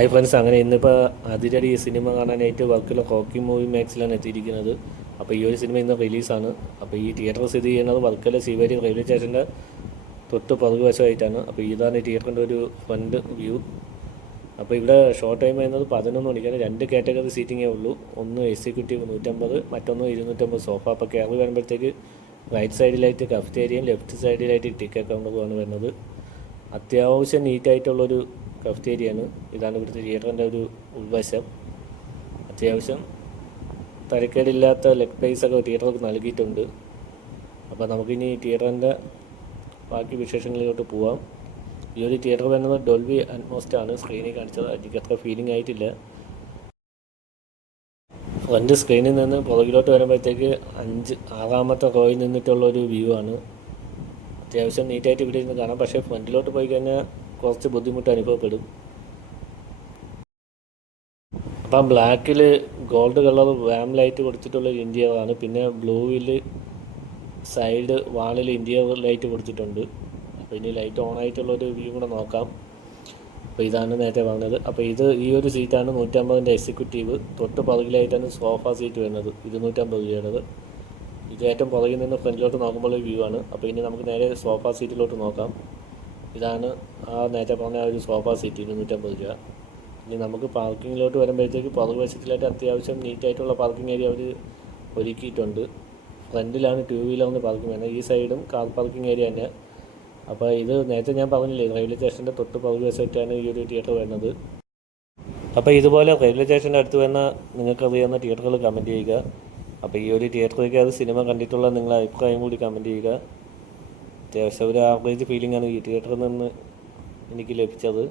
Hi friends, അങ്ങനെ ഇന്നിപ്പോൾ അതിരടി ഈ സിനിമ കാണാനായിട്ട് വർക്കല ഹോക്കി മൂവി മാക്സിലാണ് എത്തിയിരിക്കുന്നത്. അപ്പോൾ ഈ ഒരു സിനിമ ഇന്ന് റിലീസാണ്. അപ്പോൾ ഈ തിയേറ്റർ സ്ഥിതി ചെയ്യുന്നത് വർക്കല ശിവേരി റെയിൽവേ സ്റ്റേഷൻ്റെ തൊട്ട് പുറകുവശമായിട്ടാണ്. അപ്പോൾ ഇതാണ് ഈ തിയേറ്ററിൻ്റെ ഒരു ഫ്രണ്ട് വ്യൂ. അപ്പോൾ ഇവിടെ ഷോ ടൈം വരുന്നത് 11 മണിക്കാണ്. 2 കാറ്റഗറി സീറ്റിങ്ങേ ഉള്ളൂ. ഒന്ന് എക്സിക്യൂട്ടീവ് 150, മറ്റൊന്ന് 250 സോഫ. അപ്പോൾ കയറി വരുമ്പോഴത്തേക്ക് റൈറ്റ് സൈഡിലായിട്ട് കഫറ്റേരിയയും ലെഫ്റ്റ് സൈഡിലായിട്ട് ടിക്കറ്റ് കൗണ്ടറുമാണ് വരുന്നത്. അത്യാവശ്യം നീറ്റായിട്ടുള്ളൊരു കഫറ്റേരിയയാണ്. ഇതാണ് ഇവിടുത്തെ തിയേറ്ററിൻ്റെ ഒരു ഉൾവശം. അത്യാവശ്യം തരക്കേടില്ലാത്ത ലെഗ് പ്ലേസൊക്കെ തിയേറ്റർക്ക് നൽകിയിട്ടുണ്ട്. അപ്പോൾ നമുക്കിനി തിയേറ്ററിൻ്റെ ബാക്കി വിശേഷങ്ങളിലോട്ട് പോവാം. ഈ ഒരു തിയേറ്റർ വരുന്നത് ഡോൾബി അറ്റ്മോസ്റ്റാണ് സ്ക്രീനിൽ കാണിച്ചത്. എനിക്ക് അത്ര ഫീലിംഗ് ആയിട്ടില്ല. ഫ്രണ്ട് സ്ക്രീനിൽ നിന്ന് പുറകിലോട്ട് വരുമ്പോഴത്തേക്ക് 6ാമത്തെ റോയിൽ നിന്നിട്ടുള്ളൊരു വ്യൂ ആണ്. അത്യാവശ്യം നീറ്റായിട്ട് ഇവിടെ ഇരുന്ന് കാണാം. പക്ഷേ ഫ്രണ്ടിലോട്ട് പോയി കഴിഞ്ഞാൽ കുറച്ച് ബുദ്ധിമുട്ട് അനുഭവപ്പെടും. അപ്പം ബ്ലാക്കിൽ ഗോൾഡ് കളർ വാം ലൈറ്റ് കൊടുത്തിട്ടുള്ള ഇൻറ്റീരിയറാണ്. പിന്നെ ബ്ലൂവിൽ സൈഡ് വാളിൽ ഇൻറ്റീരിയർ ലൈറ്റ് കൊടുത്തിട്ടുണ്ട്. അപ്പോൾ ഇനി ലൈറ്റ് ഓൺ ആയിട്ടുള്ളൊരു വ്യൂ കൂടെ നോക്കാം. അപ്പോൾ ഇതാണ് നേരത്തെ പറഞ്ഞത്. അപ്പോൾ ഈ ഒരു സീറ്റാണ് 150ൻ്റെ എക്സിക്യൂട്ടീവ്. തൊട്ട് പുറകിലായിട്ടാണ് സോഫ സീറ്റ് വരുന്നത്, 250 രൂപയുള്ളത്. ഇത് ഏറ്റവും പുറകിൽ നിന്ന് ഫ്രണ്ടിലോട്ട് നോക്കുമ്പോൾ വ്യൂ ആണ്. അപ്പോൾ ഇനി നമുക്ക് നേരെ സോഫ സീറ്റിലോട്ട് നോക്കാം. ഇതാണ് നേരത്തെ പറഞ്ഞ ഒരു സോഫ സീറ്റ്, 250 രൂപ. ഇനി നമുക്ക് പാർക്കിങ്ങിലോട്ട് വരുമ്പോഴത്തേക്ക് പുറകുവശത്തിലായിട്ട് അത്യാവശ്യം നീറ്റായിട്ടുള്ള പാർക്കിംഗ് ഏരിയ അവർ ഒരുക്കിയിട്ടുണ്ട്. ഫ്രണ്ടിലാണ് 2 വീലറിന് പാർക്കിംഗ് വരുന്നത്. ഈ സൈഡും കാർ പാർക്കിംഗ് ഏരിയ തന്നെ. അപ്പോൾ ഇത് നേരത്തെ ഞാൻ പറഞ്ഞില്ലേ, റെയിൽവേ സ്റ്റേഷൻ്റെ തൊട്ട് പുറകുവശത്തായിട്ടാണ് ഈ ഒരു തിയേറ്റർ വരുന്നത്. അപ്പോൾ ഇതുപോലെ റെയിൽവേ സ്റ്റേഷൻ്റെ അടുത്ത് വരുന്ന നിങ്ങൾക്കറിയാവുന്ന തിയേറ്ററുകൾ കമൻറ്റ് ചെയ്യുക. അപ്പോൾ ഈ ഒരു തിയേറ്ററിലേക്ക് അത് സിനിമ കണ്ടിട്ടുള്ള നിങ്ങളുടെ അഭിപ്രായം കൂടി കമൻറ്റ് ചെയ്യുക. അത്യാവശ്യം ഒരു ആവറേജ് ഫീലിംഗാണ് ഈ തിയേറ്ററിൽ നിന്ന് എനിക്ക് ലഭിച്ചത്.